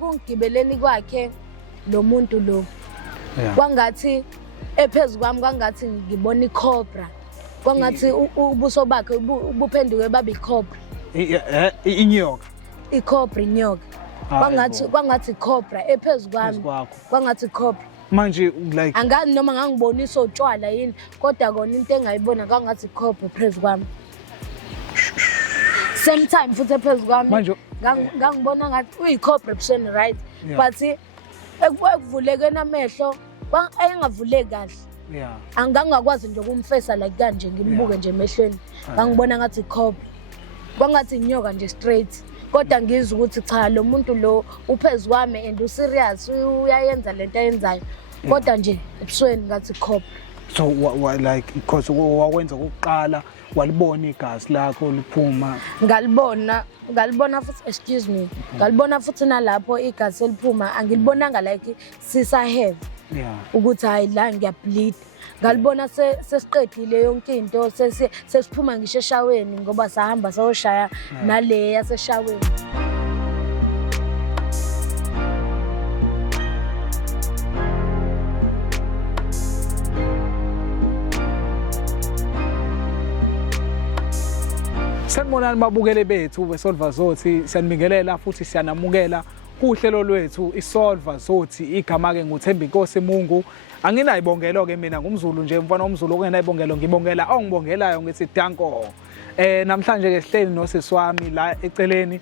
kungigibeleni kwakhe lo muntu lo Yeah. kwangathi ephezulu kwami kwangathi ngibona iCobra kwangathi ubuso bakhe ubuphenduke babe iCobra inyoka iCobra inyoka kwangathi iCobra ephezulu kwami kwangathi iCobra manje like angazi noma ngangibonisa utshwala yini kodwa kona into engayibona kwangathi iCobra ephezulu kwami same time futhi ephezulu kwami manje ngangibona ngathi uyiCobra ebusweni right but ekuvulekeni amehlo engavuleki kahle yeah angangakwazi nje ukumfesa like kanje ngimbuke nje emehlweni ngangibona ngathi iCobra kwangathi inyoka nje straight kodwa ngizwe ukuthi cha lo muntu lo uphezulu kwami and userious uyayenza lento ayenzayo kodwa nje ebusweni ngathi iCobra so like because wakwenza ukuqala walibona igazi lakho liphuma ngalibona futhi excuse me ngalibona futhi nalapho igazi eliphuma angilibonanga like sisa heavy yeah ukuthi hayi la ngiyableed ngalibona sesiqedile yonke into sesiphuma ngisho eshaweni ngoba sahamba sayoshaya nale yaseshaweni Sanibonani babukele bethu beSolva Zothi siyanibingelela futhi siyanamukela kuhlelo lwethu iSolva Zothi igama ke nguThemba Inkosi Mungu anginayibongelo ke mina ngumZulu nje mfana womZulu ongenayibongelo ngibongela ongibongelayo ngithi danko namhlanje ke sihleli nosisi wami la eceleni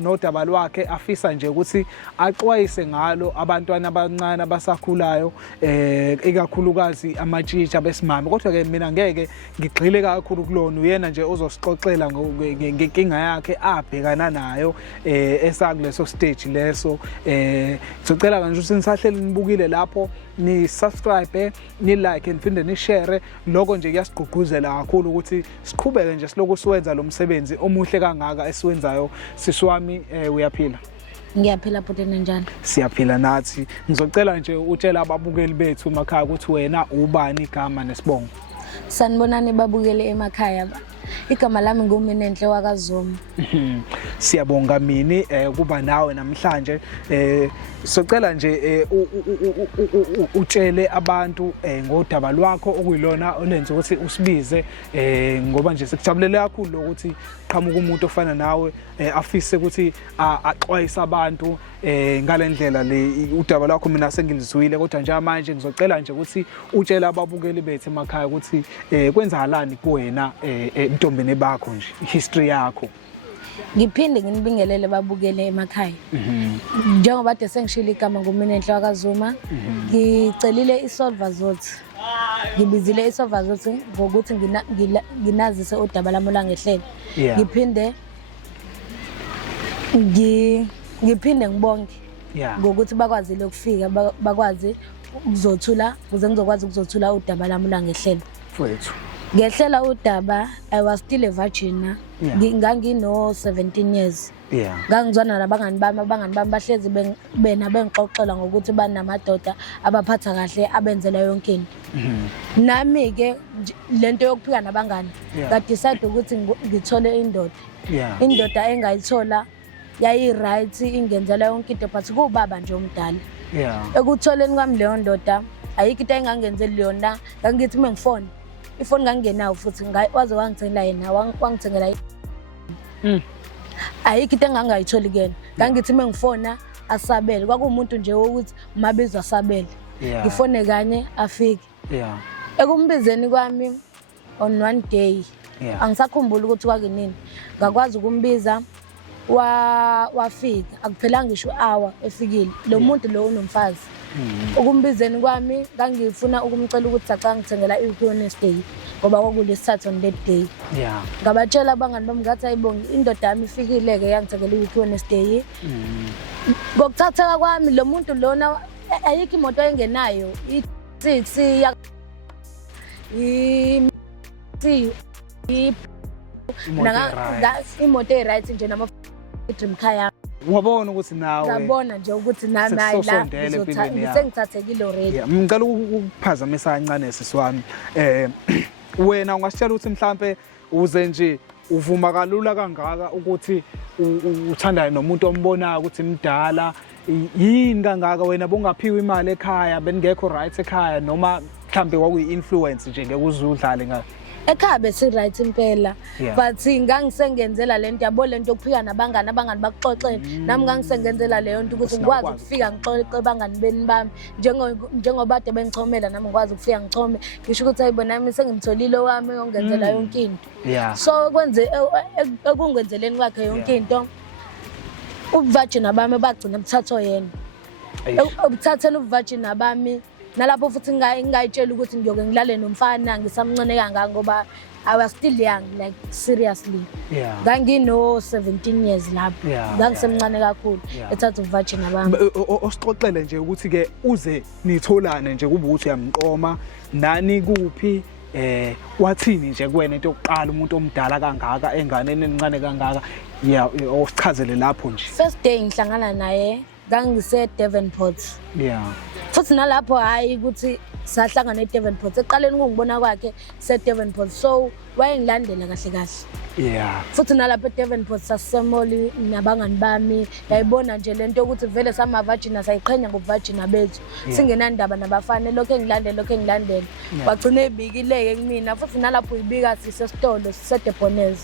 nodaba lwakhe afisa nje ukuthi axwayise ngalo abantwana abancane abasakhulayo ikakhulukazi amatshitsha besimame kodwa ke mina ngeke ngigxile kakhulu kulona uyena nje uzosixoxela ngenkinga yakhe abhekana nayo esakuleso stage leso ngicela kanje ukuthi nisahleli nibukile lapho ni subscribe ni like niphinde ni share lokho nje kuyasigqugquzela kakhulu ukuthi siqhubeke nje siloku siwenza lo msebenzi omuhle kangaka esiwenzayo sisiwami uyaphila ngiyaphila bhuti njani siyaphila nathi ngizocela nje utshela ababukeli bethu emakhaya ukuthi wena ubani igama nesibongo sanibonani babukele emakhaya igama lami nguMinenhle wakaZuma siyabonga mini kuba nawe namhlanje socela nje utshele abantu ngodaba lwakho okuyilona olenza ukuthi usibize ngoba nje sikujabulele kakhulu ukuthi qhamuka umuntu ofana nawe afise ukuthi axwayise abantu ngalendlela le udaba lwakho mina sengilizwile kodwa nje manje ngizocela nje ukuthi utshela ababukeli bethu emakhaya ukuthi kwenzakalani kuwena entombini bakho nje history yakho ngiphinde nginibingelele babukele emakhaya njengoba de sengishilo igama nguMinenhle wakaZuma ngicelile iSolva Zothi ngibizile iSolva Zothi ngokuthi nginazise udaba lami langehlelo ngiphinde ngibonge ngokuthi bakwazile ukufika bakwazi ukuzothula ukuze ngizokwazi ukuzothula udaba lami langehlelo mfowethu ngehlela udaba I was still a virgin ngangino 17 years ngangizwana nabangani bami bahlezi bena bengixoxela ngokuthi banamadoda abaphatha kahle abenzela yonke into nami ke lento yokuphika nabangani nga decide ukuthi ngithole indoda engayithola yayi right ingenzela yonke into but kubaba nje omdala ekutholeni kwami leyo ndoda ayikho into engangenzeli yona ngangithi mengifone ifoni ngangenawo futhi waze wangithengela yena wangithengela ayikho into engangayitholi kena ngangithi mengifona asabele kwakuumuntu nje ukuthi mabizwa asabele ngifone kanye afike ekumbizeni kwami on one day angisakhumbula ukuthi kwake nini ngakwazi ukumbiza wafika akuphelanga ngisho hour efikile lo muntu lo unomfazi ukumbizeni kwami ngangifuna ukumcela ukuthi aca ngithengela iWednesday ngoba kwakulesithathu on that day ngabatshela abangani bami ngathi ayibonge indoda yami ifikile ke yangithengela iWednesday ngokuthatheka kwami lo muntu lona ayikho imoto engenayo i6 imoto right nje nama dream car yami wabona ukuthi nawe ngabona nje ukuthi nami hayi la ngizothathekile already ngicela ukuphazamisa kancane sisi wami wena ungasitshela ukuthi mhlambe uze nje uvuma kalula kangaka ukuthi uthandane nomuntu ombonayo ukuthi mdala yini kangaka wena bongaphiwa imali ekhaya beningekho right ekhaya noma mhlambe kwakuyi-influence nje ngeke uzudlale ngayo? Ekhaya besi-right impela, but ngangisengenzela lento yabo lento yokuphika nabangani bakuxoxele, nami ngangisengenzela leyo nto ukuthi ngikwazi ukufika ngixoxe abangani bami njengoba ade bengichomela nami ngikwazi ukufika ngichome ngisho ukuthi hayibo nami sengimtholile wami ongenzela yonke into. So ekungenzeleni kwakhe yonke into ubuvagina bami bagcina buthathwa yena. Ubuthatheni ubuvagina bami nalapho futhi ngingayitshela ukuthi ngiyoke ngilale nomfana ngisamncane kangaka ngoba I was still young, like seriously. Ngangino 17 years lapho. Ngangisemncane kakhulu ethatha ubuvagina bami. Osixoxele nje ukuthi ke uze nitholane nje kube ukuthi uyamqoma nani kuphi wathini nje kuwena into yokuqala umuntu omdala kangaka enganeni encane kangaka osichazele lapho nje. First day ngihlangana naye ngangise Devonport. Futhi nalapho hayi ukuthi sahlangana eDevonport eqaleni kungibona kwakhe seDevonport, so wayengilandela kahle kahle. Futhi nalapho eDevonport sasemoli nabangani bami yayibona nje lento ukuthi vele samavagina sayiqhenya ngobuvagina bethu singenandaba nabafana lokho engilandela wagcina ebikileke kumina futhi nalapho uyibika sisesitolo seDeponez.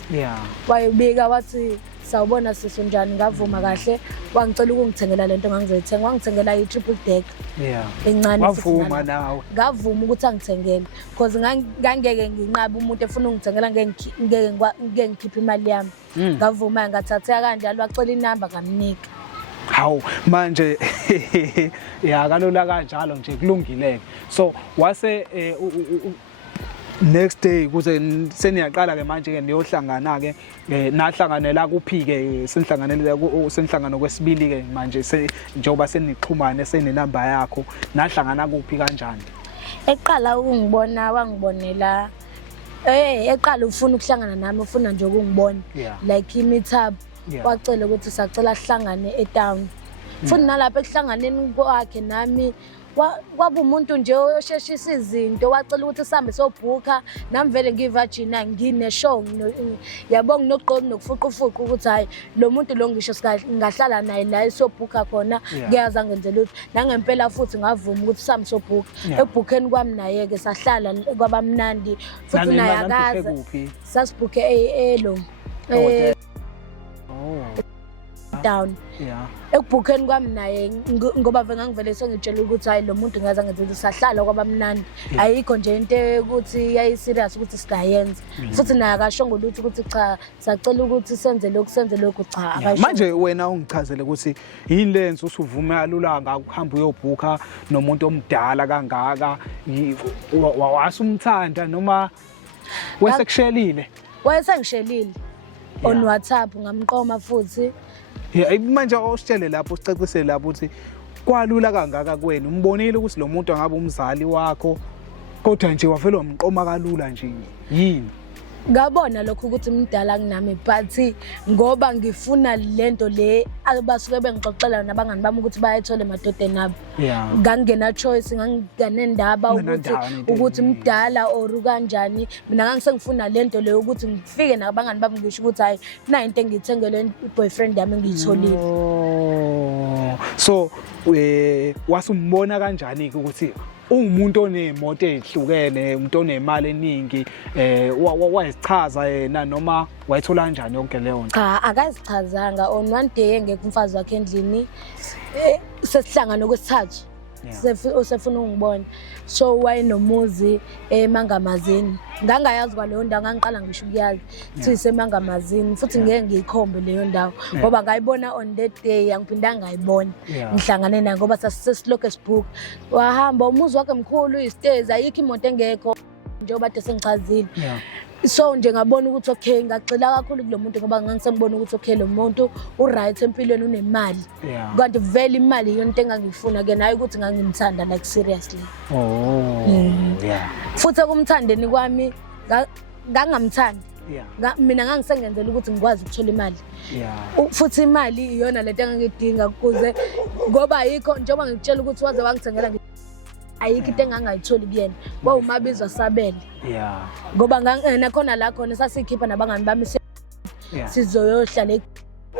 Wayibika wathi sawubona siso njani, ngavuma kahle wangicela ukungithengela lento engangizoyithenga, wangithengela i-triple deck encane. Wavuma nawe? Ngavuma ukuthi angithengele because ngangeke nginqabe umuntu efuna ungithengela ngeke ngikhiphe imali yami. Ngavuma ngathatheka kanjalo wacela inamba ngamnika. Hawu manje kalula kanjalo nje kulungileke. So wase next day kuze seniyaqala ke manje ke niyohlangana ke nahlanganela kuphi ke senhlangano kwesibili ke manje njengoba senixhumane senenamba yakho nahlangana kuphi kanjani? Eqala ukungibona wangibonela eqala ufuna ukuhlangana nami ufuna nje ukungibona like i-meet up wacela ukuthi sacela sihlangane eTown. Futhi nalapho ekuhlanganeni kwakhe nami kwaba umuntu nje osheshisa izinto wacela ukuthi sihambe sobhuka nami vele ngivagina ngine-show yabo nginogqoki nokufuqufuqa ukuthi hayi lo muntu lo ngisho singahlala naye la sobhuka khona ngiyaza ngenze lutho nangempela futhi ngavuma ukuthi sihambe sobhuka ebhukeni kwami naye-ke sahlala kwabamnandi futhi naye akaza sasibhuke elo down ekubhukeni kwami naye ngoba vele ngangivele sengitshela ukuthi hayi lo muntu ngaza ngenze sahlala kwabamnandi ayikho nje into ukuthi yayi-serious ukuthi singayenza futhi naye akashongo lutho ukuthi cha sacela ukuthi senze lokhu cha. Manje wena ungichazele ukuthi yini lenzo usuvuma kalula ngakuhamba uyobhuka nomuntu omdala kangaka wasumthanda noma wesekushelile? Wayesengishelile on WhatsApp ngamqoma futhi. Manje ositshele lapho sicacisele lapho ukuthi kwalula kangaka kuwena umbonile ukuthi lo muntu angabe umzali wakho kodwa nje wavele wamqoma kalula nje yini? Ngabona lokho ukuthi mdala kunami but ngoba ngifuna lento le abasuke bengixoxela nabangani bami ukuthi bayayithola emadodeni abo ngangena choice ngangendaba ukuthi mdala or kanjani mina ngangisengifuna lento le ukuthi ngifike nabangani bami ngisho ukuthi hayi na into engiyithengele boyfriend yami ngiyitholile. So wasumbona kanjani ukuthi umuntu onemoto ezihlukene umuntu onemali eningi wayezichaza yena noma wayithola kanjani yonke leyo nto? Cha akazichazanga. On one day engekho umfazi wakhe endlini sesihlangana kwesithathu usefuna ungibona so wayenomuzi eMangamazini ngangayazi kwaleyo ndawo ngangiqala ngisho ukuyazi futhi iseMangamazini futhi ngeke ngiyikhombe leyo ndawo ngoba ngayibona on that day angiphindanga ngayibona ngihlangane naye ngoba sasisesilokho esibhuka wahamba umuzi wakhe mkhulu istairs ayikho imoto engekho njengoba ade sengichazile. So nje ngabona ukuthi okay ngagxila kakhulu kulo muntu ngoba ngangisengibona ukuthi okay lo muntu uright empilweni unemali kanti vele imali yonke engangifuna ke nayo ukuthi ngangimthanda like seriously. Futhi kumthandeni kwami ngangamthandi mina ngangisengenzela ukuthi ngikwazi ukuthola imali futhi imali iyona lento engangidinga kuze ngoba ayikho njengoba ngikutshela ukuthi waze wangithengela ayikho into engangayitholi kuyena kwawumabizwa sabele ngoba ngangena khona la khona sasikhipha nabangani bami sizoyohlala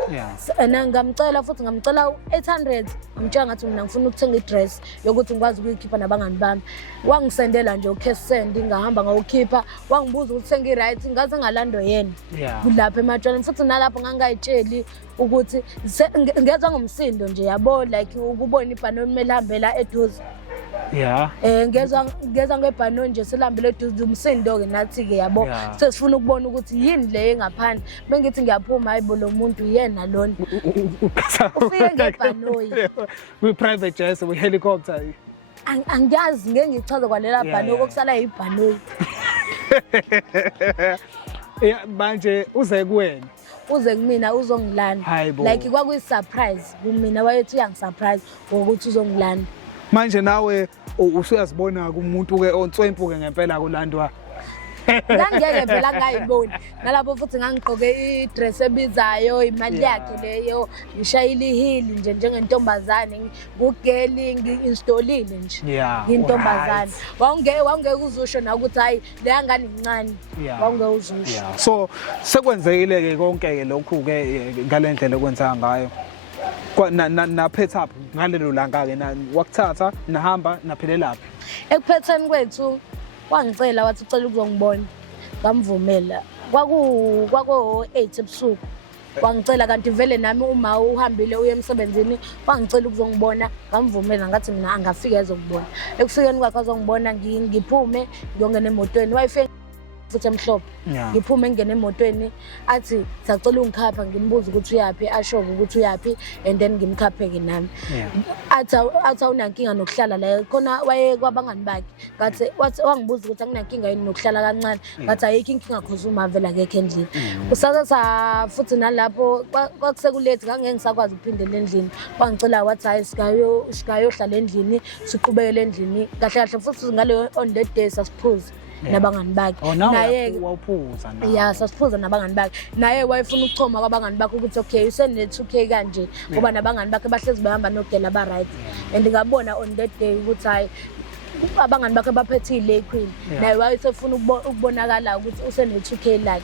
Yeah. and ngamcela futhi ngamcela 800 ngitshela ngathi mina ngifuna ukuthenga i-dress yokuthi ngikwazi ukuyikhipha nabangani bami wangisendela nje ucash send ngahamba ngawukhipha wangibuza ukuthi sengi-right ngaze ngalando yena kulapha ematshwaleni futhi nalapho ngangayitsheli ukuthi ngezwa ngomsindo nje yabo like ukubona ibhanoyi kumele hambela eduze. Yeah. Ngezwa ngebhanoyi nje selihambele eduze umsindo-ke nathi-ke yabo sesifuna ukubona ukuthi yini le engaphandle bengithi ngiyaphuma hayibo lo muntu yena lona ufike ngebhanoyi kwi-private jet kwi-helicopter. Angiyazi ngeke ngichaze kwalela bhanoyi kokusala yibhanoyi. Manje uze kuwena uze kumina uzongilanda like kwakuyi-surprise kumina wayethi uyangisurprise ngokuthi uzongilanda. Manje nawe usuyazibona kumuntu-ke onswempu-ke ngempela kulandwa. Ngangeke phela ngayiboni nalapho futhi ngangigqoke i-dress ebizayo imali yakhe leyo ngishayile ihili nje njengentombazane ngugeli ngi-installile nje ngintombazane wawungeke uzusho na ukuthi hayi leya ngane incane wawungeke uzusho. So sekwenzekile-ke konke-ke lokhu-ke ngale ndlela okwenza ngayo naphetha aphi ngalelo langa-ke wakuthatha nahamba naphelelaphi? Ekuphetheni kwethu wangicela wathi ucela ukuzongibona ngamvumela kwaku-8 ebusuku wangicela kanti vele nami uma uhambile uye emsebenzini wangicela ukuzongibona ngamvumela ngathi mina angafike ezongibona. Ekufikeni kwakhe azongibona ngiphume ngiyongena emotweni wayefike futhi emhlophe ngiphume ngingena emotweni athi sacela ungikhapha ngimbuza ukuthi uyaphi asho-ke ukuthi uyaphi and then ngimkhapheke nami athi awunankinga nokuhlala la khona waye kwabangani bakhe ngathi wangibuza ukuthi anginankinga yini nokuhlala kancane ngathi ayikho inkinga cause umavela akekho endlini. Kusasa futhi nalapho kwakusekulethi ngangeke ngisakwazi ukuphindela endlini wangicela wathi hayi sikayohlala endlini siqhubekele endlini kahle kahle futhi ngale on that day sasiphuza nabangani bakhe naye wawuphuza sasiphuza nabangani bakhe naye wayefuna ukuchoma kwabangani bakhe ukuthi okay usene-2K kanje ngoba nabangani bakhe bahlezi behamba nogela aba-right and ngabona on that day ukuthi hayi abangani bakhe baphethe i-lay queen naye wayesefuna ukubonakala ukuthi usene-2K lakhe.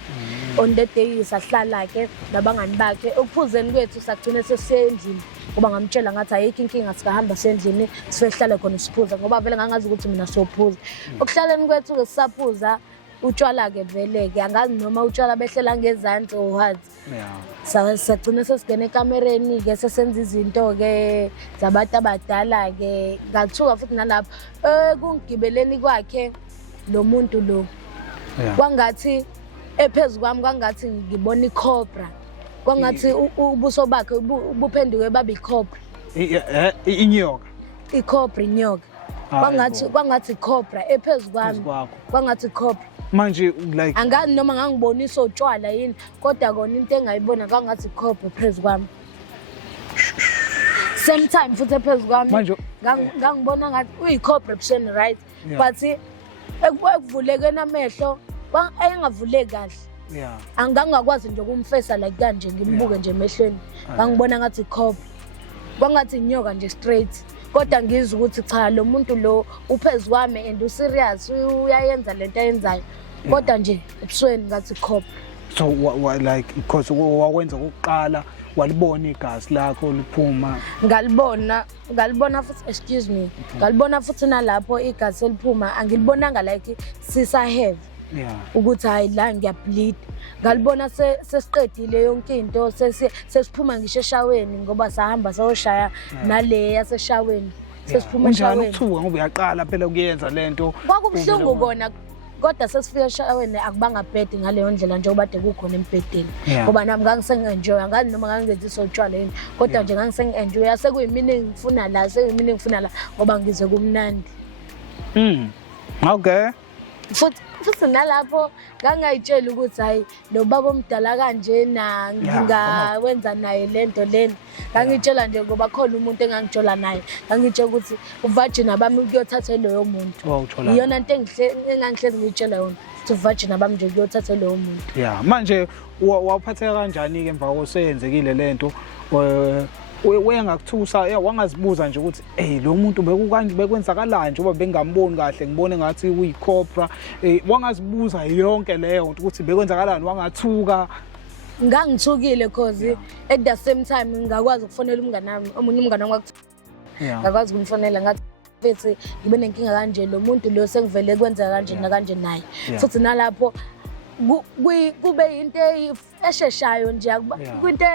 On that day sahlala-ke nabangani bakhe ukuphuzeni kwethu sagcine sesisendlini ngoba ngamtshela ngathi ayikho inkinga sikahamba sendlini sihlale khona siphuza ngoba vele ngangazi ukuthi mina sophuza. Okuhlaleni kwethu-ke sisaphuza utshwala-ke vele-ke angazi noma utshwala behlela ngezansi or what. Sagcine sesigena ekamereni-ke sesenza izinto-ke zabantu abadala-ke ngathuka futhi nalapho kungigibeleni kwakhe lo muntu lo kwangathi ephezu kwami kwangathi ngibona i-cobra kwangathi ubuso bakhe buphenduke babe i-cobra. Inyoka? I-cobra inyoka kwangathi i-cobra ephezu kwami kwangathi i-cobra. Manje like angazi noma ngangibonisa utshwala yini kodwa kona into engayibona kwangathi i-cobra phezu kwami. Same time futhi ephezu kwami ngangibona ngathi uyi-cobra ebusheni right but ekuvulekeni amehlo engavuleki kahle angangakwazi nje ukumfesa like kanje ngimbuke nje emehlweni ngangibona ngathi i-cobra kwangathi inyoka nje straight kodwa ngizwe ukuthi cha lo muntu lo uphezu kwami and userious uyayenza lento ayenzayo kodwa nje ebusweni ngathi i-cobra. So like because wakwenza ukuqala walibona igazi lakho liphuma? Ngalibona futhi excuse me ngalibona futhi nalapho igazi eliphuma angilibonanga like sisa heavy ukuthi hayi la ngiyableed. Ngalibona sesiqedile yonke into sesiphuma ngisho eshaweni ngoba sahamba sayoshaya nale yaseshaweni sesiphuma eshaweni. Unjani ukuthuka ngoba uyaqala phela ukuyenza lento? Kwakubuhlungu kona kodwa sesifika eshaweni akubanga bed ngaleyo ndlela nje obade kukhona embedeni ngoba nami ngangisengi-enjoy angazi noma ngangenza isotshwala yini kodwa nje ngangisengi-enjoy sekuyimini engifuna la ngoba ngize kumnandi. Okay. Futhi nalapho ngangayitshela ukuthi hayi lo baba omdala kanjena ngingawenza naye lento lena ngangitshela nje ngoba khona umuntu engangitshola naye ngangitshela ukuthi uvagina bami kuyothatha loyo muntu iyona nto engangihlezi ngiyitshela yona ukuthi uvagina bami nje kuyothatha loyo muntu. Manje waphatheka kanjani-ke emva koseyenzekile lento wengakuthusa wangazibuza nje ukuthi lo muntu bekwenzakalani njengoba bengamboni kahle ngibone ngathi uyi-cobra wangazibuza yonke leyo ukuthi bekwenzakalani wangathuka? ngangithukile cause at the same time ngakwazi ukufonela umngane wami omunye umngane wami ngakwazi ukumfonela ngathi futhi ngibe nenkinga kanje lo muntu lo sengivele kwenzeka kanje nakanje naye futhi nalapho kube into esheshayo nje kwinto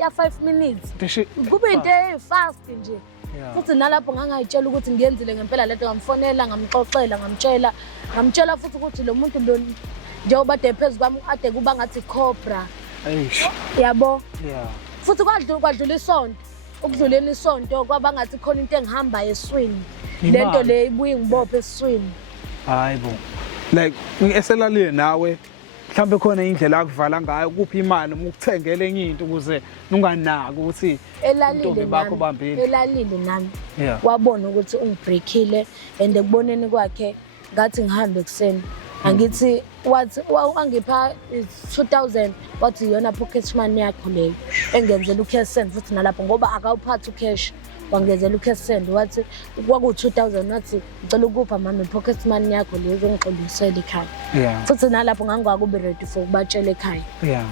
ya 5 minutes kube into fast nje futhi nalapho ngangayitshela ukuthi ngiyenzile ngempela lento ngamfonela ngamxoxela ngamtshela futhi ukuthi lo muntu lo njengoba phezulu kwami ade kuba ngathi cobra yabo futhi kwadlula isonto ukudluleni isonto kwaba ngathi khona into engihamba eswini lento le ibuye ngibophe eswini hayibo like eselalile nawe mhlambe khona indlela akuvala ngayo kuphi imali ukuthengela enye into ukuze unganaki ukuthi elalile bakho bambile elalile nami wabona ukuthi ungibreakile and ekuboneni kwakhe ngathi ngihambe kuseni angithi wathi wangipha 2000 wathi yona pocket money yakho leyo engenzela ucash send futhi nalapho ngoba akawuphathi ucash wangenzela ucash send wathi kwaku 2000 wathi ngicela ukupha mami pocket money yakho leyo ngixolisela ekhaya futhi nalapho ngangikwakubi ready for ukubatshela ekhaya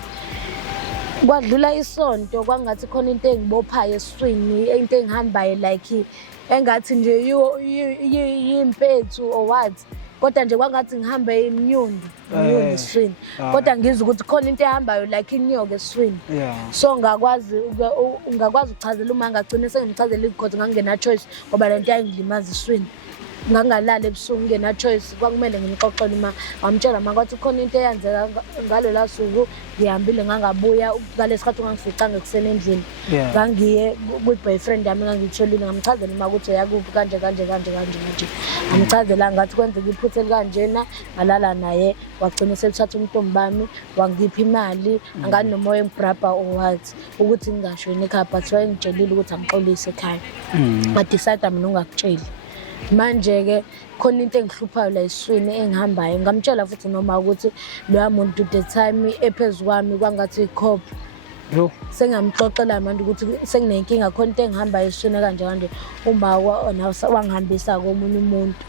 kwadlula isonto kwangathi khona into engibophayo eswini into engihambayo like engathi nje yimpethu or what kodwa nje kwangathi ngihambe imnyundo eswini kodwa ngizwe ukuthi khona into ehambayo like inyoka eswini so ngakwazi ukuchazela uma ngagcina sengimchazela igodi ngangena choice ngoba lento yayingilimaza eswini ngangalala ebusuku ngena choice kwakumele ngimxoxele uma ngamtshela makwathi khona into eyenzeka ngalo la suku ngihambile ngangabuya ngalesikhathi ngangificanga kuseni endlini ngangiye ku boyfriend yami ngangitholile ngamchazela uma ukuthi yakuphi kanje ngamchazela ngathi kwenzeka iphuthe likanjena ngalala naye wagcina selithatha umntombi bami wangipha imali angani nomoya engibrabha owathi ukuthi ngingashweni ekhaya but wayengitshelile ukuthi angixolise ekhaya ngadecide mina ungakutsheli manje ke khona into engihluphayo la eswini engihambayo ngamtshela futhi noma ukuthi lo muntu the time ephezulu kwami kwangathi ikhop sengamxoxela manje ukuthi senginenkinga khona into engihambayo eswini kanje uma wangihambisa komunye umuntu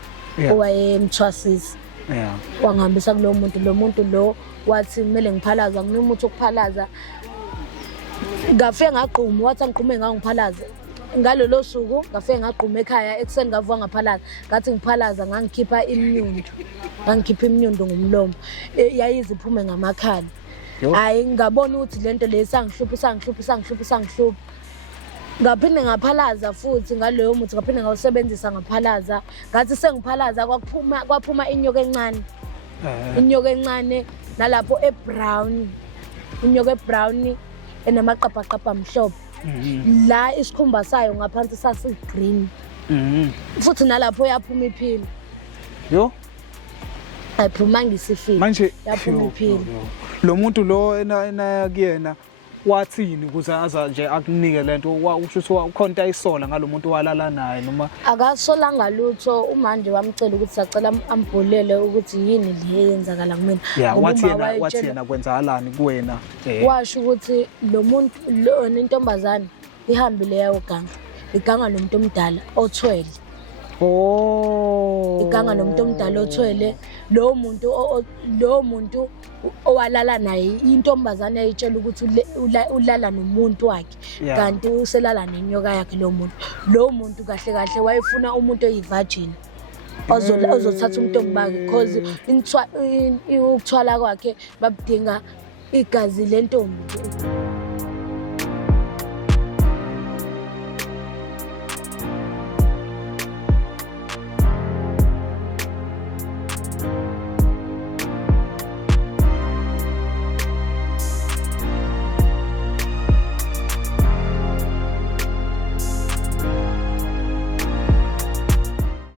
owayemthwasisa wangihambisa kulo muntu lo wathi kumele ngiphalaza ngimuthi ukuphalaza ngafike ngaqhuma wathi angiqhume ngangiphalaza ngalolo suku ngafike ngaqhuma ekhaya ekseni ngavuka ngaphalaza ngathi ngiphalaza ngangikhipha imnyundo ngomlomo yayiziphume ngamakhala hayi ngabona ukuthi lento le sangihlupha ngaphinde ngaphalaza futhi ngaloyo muthi ngaphinde ngawusebenzisa ngaphalaza ngathi sengiphalaza kwaphuma inyoka encane nalapho ebrown inyoka ebrown enamaqapha amhlophe la isikhumba sayo ngaphansi sasi green futhi nalapho yaphuma iphilo ayiphuma ngisifile manje yaphuma iphilo lo muntu lo ena kuyena wathini ukuze aza nje akunike lento usho ukuthi ukhonto ayisola ngalo muntu walala naye noma akasolanga lutho umanje wamcela ukuthi sacela ambholele ukuthi yini le yenzakala kumina wathi yena kwenzakalani kuwena washo ukuthi lo muntu intombazane ihambile yayoganga iganga nomuntu omdala othwele iganga nomuntu omdala othwele lo muntu owalala naye intombazane ayitshela ukuthi ulala nomuntu wakhe kanti uselala nenyoka yakhe lo muntu kahle wayefuna umuntu oyivirgin ozothatha umntombi bakhe because ukuthwala kwakhe babudinga igazi lentombi